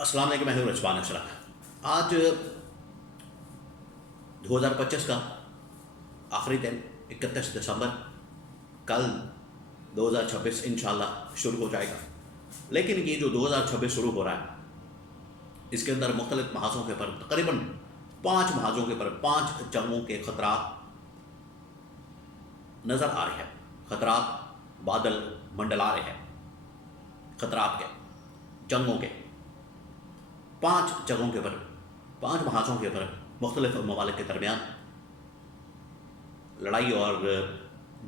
السلام علیکم، میں ہوں رضوان اشرف۔ آج 2025 کا آخری دن 31 دسمبر، کل 2026 انشاءاللہ شروع ہو جائے گا۔ لیکن یہ جو 2026 شروع ہو رہا ہے، اس کے اندر مختلف محاذوں کے پر تقریباً 5 محاذوں کے پر 5 جنگوں کے خطرات نظر آ رہے ہیں۔ خطرات بادل منڈلا رہے ہیں، خطرات کے، جنگوں کے 5 جگہوں کے پر 5 محاذوں کے پر مختلف ممالک کے درمیان لڑائی اور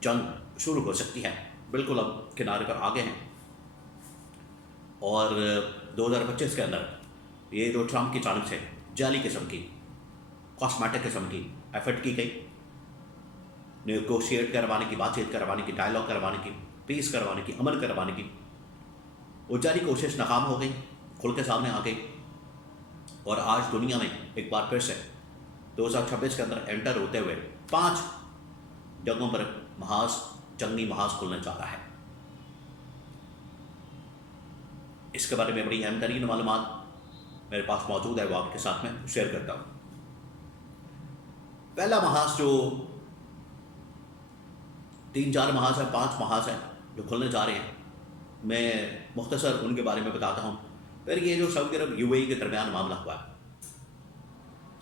جنگ شروع ہو سکتی ہے۔ بالکل اب کنارے پر آگے ہیں، اور 2025 کے اندر یہ جو ٹرمپ کی جانب سے جعلی قسم کی، کاسمیٹک قسم کی ایفرٹ کی گئی، نیگوشیٹ کروانے کی، بات چیت کروانے کی، ڈائلاگ کروانے کی، پیس کروانے کی، امن کروانے کی، وہ جعلی کوشش ناکام ہو گئی، کھل کے سامنے آ گئی۔ اور آج دنیا میں ایک بار پھر سے 2026 کے اندر انٹر ہوتے ہوئے 5 جگہوں پر محاذ، جنگی محاذ کھلنے جا رہا ہے۔ اس کے بارے میں بڑی اہم ترین معلومات میرے پاس موجود ہے، وہ آپ کے ساتھ میں شیئر کرتا ہوں۔ پہلا محاذ جو 3-4 محاذ ہے، 5 محاذ ہیں جو کھلنے جا رہے ہیں، میں مختصر ان کے بارے میں بتاتا ہوں۔ پھر یہ جو سعودی عرب یو اے ای کے درمیان معاملہ ہوا ہے،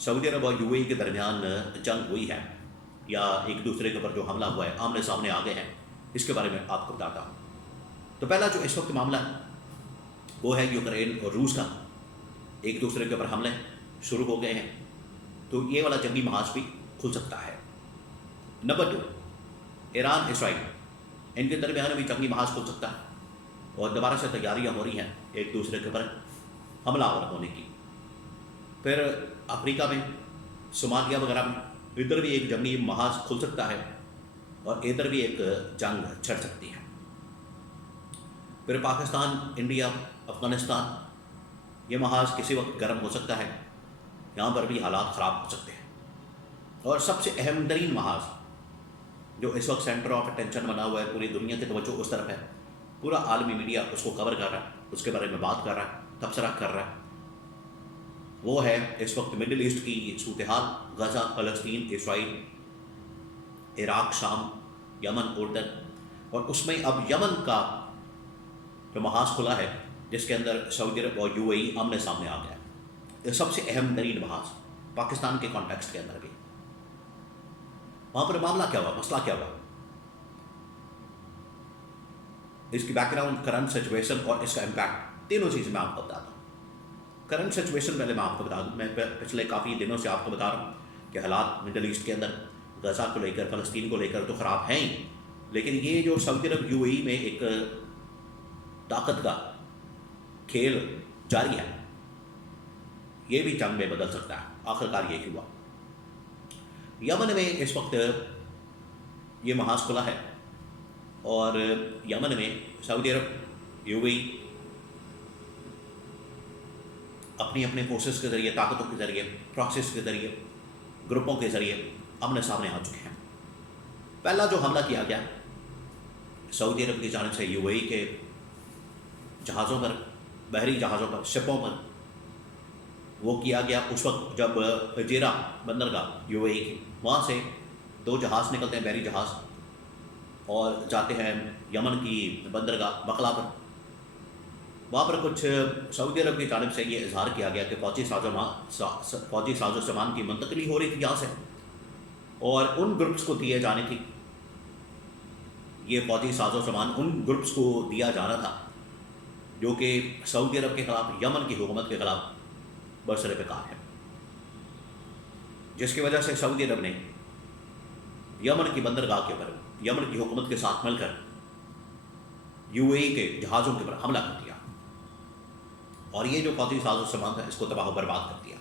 سعودی عرب اور یو اے ای کے درمیان جنگ ہوئی ہے، یا ایک دوسرے کے اوپر جو حملہ ہوا ہے، آمنے سامنے آگے ہیں، اس کے بارے میں آپ کو بتاتا ہوں۔ تو پہلا جو اس وقت معاملہ ہے وہ ہے یوکرین اور روس کا، ایک دوسرے کے اوپر حملے شروع ہو گئے ہیں، تو یہ والا جنگی محاذ بھی کھل سکتا ہے۔ نمبر 2، ایران اسرائیل، ان کے درمیان بھی جنگی محاذ کھل سکتا ہے، اور دوبارہ سے تیاریاں ہو رہی ہیں ایک دوسرے کے اوپر حملہ آور ہونے کی۔ پھر افریقہ میں، صومالیہ وغیرہ میں، ادھر بھی ایک جنگی محاذ کھل سکتا ہے، اور ادھر بھی ایک جنگ چھڑ سکتی ہے۔ پھر پاکستان، انڈیا، افغانستان، یہ محاذ کسی وقت گرم ہو سکتا ہے، یہاں پر بھی حالات خراب ہو سکتے ہیں۔ اور سب سے اہم ترین محاذ جو اس وقت سینٹر آف اٹینشن بنا ہوا ہے، پوری دنیا کی توجہ اس طرف ہے، پورا عالمی میڈیا اس کو کور کر رہا ہے، اس کے بارے میں بات کر رہا ہے، تبصرہ کر رہا ہے، وہ ہے اس وقت مڈل ایسٹ کی صورتحال، غزہ، فلسطین، اسرائیل، عراق، شام، یمن، اردن، اور اس میں اب یمن کا جو محاذ کھلا ہے، جس کے اندر سعودی عرب اور یو اے ای آمنے سامنے آ گیا ہے۔ یہ سب سے اہم ترین محاذ پاکستان کے کانٹیکسٹ کے اندر بھی۔ وہاں پر معاملہ کیا ہوا، مسئلہ کیا ہوا، اس کی بیک گراؤنڈ، کرنٹ سچویشن اور اس کا امپیکٹ، تینوں چیزیں میں آپ کو بتاتا ہوں۔ کرنٹ سچویشن پہلے میں آپ کو بتا دوں، میں پچھلے کافی دنوں سے آپ کو بتا رہا ہوں کہ حالات مڈل ایسٹ کے اندر غزہ کو لے کر، فلسطین کو لے کر تو خراب ہیں ہی، لیکن یہ جو سعودی عرب یو اے ای میں ایک طاقت کا کھیل جاری ہے، یہ بھی جنگ میں بدل سکتا ہے۔ آخرکار یہ ہوا، یمن میں اس وقت یہ محاذ کھلا ہے، اور یمن میں سعودی عرب، یو اے ای اپنی اپنے فورسز کے ذریعے، طاقتوں کے ذریعے، پروکسیز کے ذریعے، گروپوں کے ذریعے آمنے سامنے آ چکے ہیں۔ پہلا جو حملہ کیا گیا سعودی عرب کی جانب سے یو اے ای کے جہازوں پر، بحری جہازوں پر، شپوں پر، وہ کیا گیا اس وقت جب فجیرہ بندرگاہ یو اے ای کی، وہاں سے 2 جہاز نکلتے ہیں، بحری جہاز، اور جاتے ہیں یمن کی بندرگاہ بقلا پر۔ وہاں پر کچھ سعودی عرب کی جانب سے یہ اظہار کیا گیا کہ فوجی ساز و سامان کی منتقلی ہو رہی تھی یہاں سے، اور ان گروپس کو دیے جانے تھی، یہ فوجی ساز و سامان ان گروپس کو دیا جانا تھا جو کہ سعودی عرب کے خلاف، یمن کی حکومت کے خلاف برسر پیکار ہے، جس کی وجہ سے سعودی عرب نے یمن کی بندرگاہ کے اوپر، یمن کی حکومت کے ساتھ مل کر یو اے ای کے جہازوں کے اوپر حملہ کر دیا، اور یہ جو فوجی ساز و سامان تھا اس کو تباہ و برباد کر دیا۔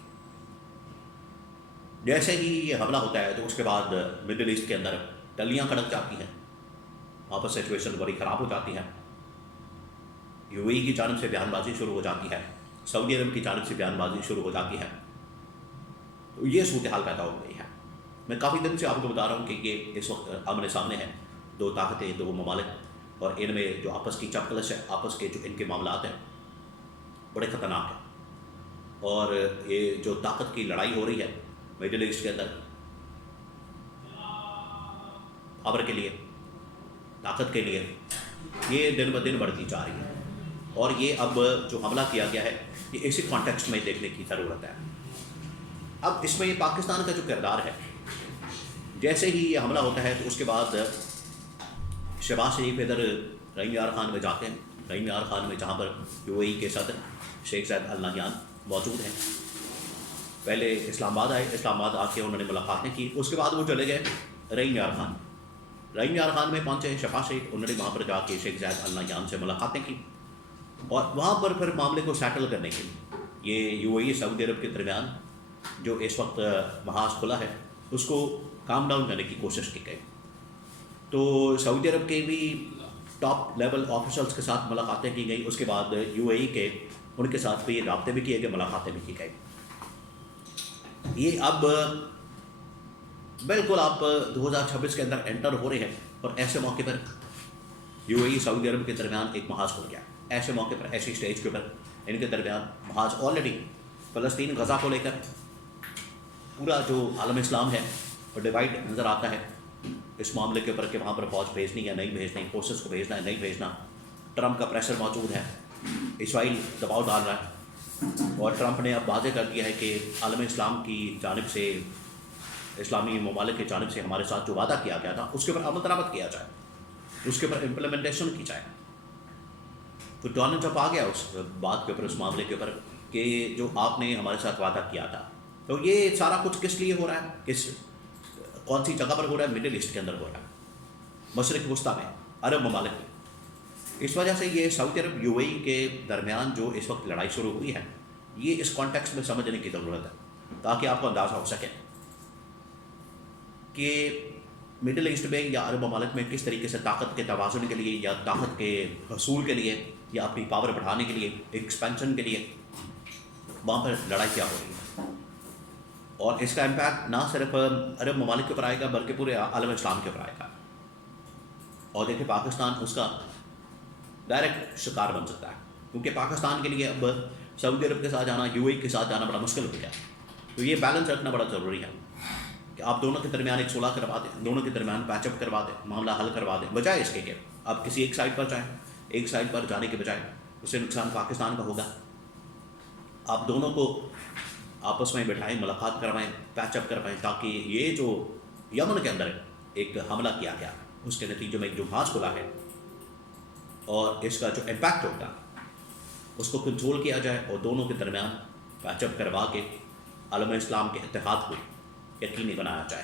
جیسے ہی یہ حملہ ہوتا ہے تو اس کے بعد مڈل ایسٹ کے اندر ٹلیاں کڑک جاتی ہیں، وہاں پر سچویشن بڑی خراب ہو جاتی ہے، یو اے ای کی جانب سے بیان بازی شروع ہو جاتی ہے، سعودی عرب کی جانب سے بیان بازی شروع ہو جاتی ہے، تو یہ صورتحال پیدا ہو گئی ہے۔ میں کافی دن سے آپ کو بتا رہا ہوں کہ یہ اس وقت آمنے سامنے ہیں، 2 طاقتیں، 2 ممالک، اور ان میں جو آپس کی چپکلش ہے، آپس کے جو ان کے معاملات ہیں، بڑے خطرناک ہیں۔ اور یہ جو طاقت کی لڑائی ہو رہی ہے مڈل ایسٹ کے اندر پاور کے لیے، طاقت کے لیے، یہ دن بہ دن بڑھتی جا رہی ہے، اور یہ اب جو حملہ کیا گیا ہے یہ اسی کانٹیکسٹ میں دیکھنے کی ضرورت ہے۔ اب اس میں یہ پاکستان کا جو کردار ہے، جیسے ہی یہ حملہ ہوتا ہے تو اس کے بعد شہباز شریف ادھر رحیم یار خان میں جاتے ہیں، رحیم یار خان میں جہاں پر یو اے ای کے صدر شیخ زاید ال نہیان موجود ہیں۔ پہلے اسلام آباد آئے، اسلام آباد آ کے انہوں نے ملاقاتیں کی، اس کے بعد وہ چلے گئے رحیم یار خان۔ رحیم یار خان میں پہنچے شہباز شریف، انہوں نے وہاں پر جا کے شیخ زاید ال نہیان سے ملاقاتیں کی، اور وہاں پر پھر معاملے کو سیٹل کرنے کے لیے یہ یو اے ای سعودی عرب کے درمیان جو اس وقت محاذ کھلا ہے اس کو کام ڈاؤن کرنے کی کوشش کی گئی۔ تو سعودی عرب کے بھی ٹاپ لیول آفیسرس کے ساتھ ملاقاتیں کی گئی، اس کے بعد یو اے ای کے ان کے ساتھ بھی رابطے بھی کیے گئے، ملاقاتیں بھی کی گئی۔ یہ اب بالکل آپ 2026 کے اندر انٹر ہو رہے ہیں، اور ایسے موقع پر یو اے ای سعودی عرب کے درمیان ایک محاذ کھل گیا۔ ایسے موقع پر، ایسی اسٹیج کے اوپر ان کے درمیان محاذ آلریڈی فلسطین غزہ کو لے کر پورا جو عالم اسلام ہے وہ ڈیوائڈ نظر آتا ہے اس معاملے کے اوپر کہ وہاں پر فوج بھیجنی یا نہیں بھیجنی، فورسز کو بھیجنا ہے نہیں بھیجنا۔ ٹرمپ کا پریشر موجود ہے، اسرائیل دباؤ ڈال رہا ہے، اور ٹرمپ نے اب واضح کر دیا ہے کہ عالم اسلام کی جانب سے، اسلامی ممالک کی جانب سے ہمارے ساتھ جو وعدہ کیا گیا تھا اس کے اوپر عمل درآمد کیا جائے، اس کے اوپر امپلیمنٹیشن کی جائے۔ تو ڈونلڈ ٹرمپ آ گیا اس بات کے اوپر، اس معاملے کے اوپر کہ جو آپ نے ہمارے ساتھ وعدہ کیا تھا۔ تو یہ سارا کچھ کس لیے ہو رہا ہے، کون سی جگہ پر ہو رہا ہے؟ مڈل ایسٹ کے اندر ہو رہا ہے، مشرق وسطیٰ میں، عرب ممالک میں۔ اس وجہ سے یہ سعودی عرب یو اے ای کے درمیان جو اس وقت لڑائی شروع ہوئی ہے، یہ اس کانٹیکسٹ میں سمجھنے کی ضرورت ہے تاکہ آپ کو اندازہ ہو سکے کہ مڈل ایسٹ میں یا عرب ممالک میں کس طریقے سے طاقت کے توازن کے لیے یا طاقت کے حصول کے لیے یا اپنی پاور بڑھانے کے لیے، ایکسپینشن کے لیے وہاں پر لڑائی کیا ہو رہی ہے، اور اس کا امپیکٹ نہ صرف عرب ممالک کے اوپر آئے گا بلکہ پورے عالم اسلام کے اوپر آئے گا۔ اور دیکھیں پاکستان اس کا ڈائریکٹ شکار بن سکتا ہے، کیونکہ پاکستان کے لیے اب سعودی عرب کے ساتھ جانا، یو اے ای کے ساتھ جانا بڑا مشکل ہو گیا۔ تو یہ بیلنس رکھنا بڑا ضروری ہے کہ آپ دونوں کے درمیان ایک صلح کروا دیں، دونوں کے درمیان پیچ اپ کروا دیں، معاملہ حل کروا دیں، بجائے اس کے کہ آپ کسی ایک سائڈ پر جائیں۔ ایک سائڈ پر جانے کے بجائے اس سے نقصان پاکستان کا ہوگا۔ آپ دونوں کو آپس میں بٹھائیں، ملاقات کروائیں، پیچ اپ کروائیں، تاکہ یہ جو یمن کے اندر ایک حملہ کیا گیا اس کے نتیجے میں ایک جو محاذ کھلا ہے اور اس کا جو امپیکٹ ہوگا اس کو کنٹرول کیا جائے، اور دونوں کے درمیان پیچ اپ کروا کے عالم اسلام کے اتحاد کو یقینی بنایا جائے۔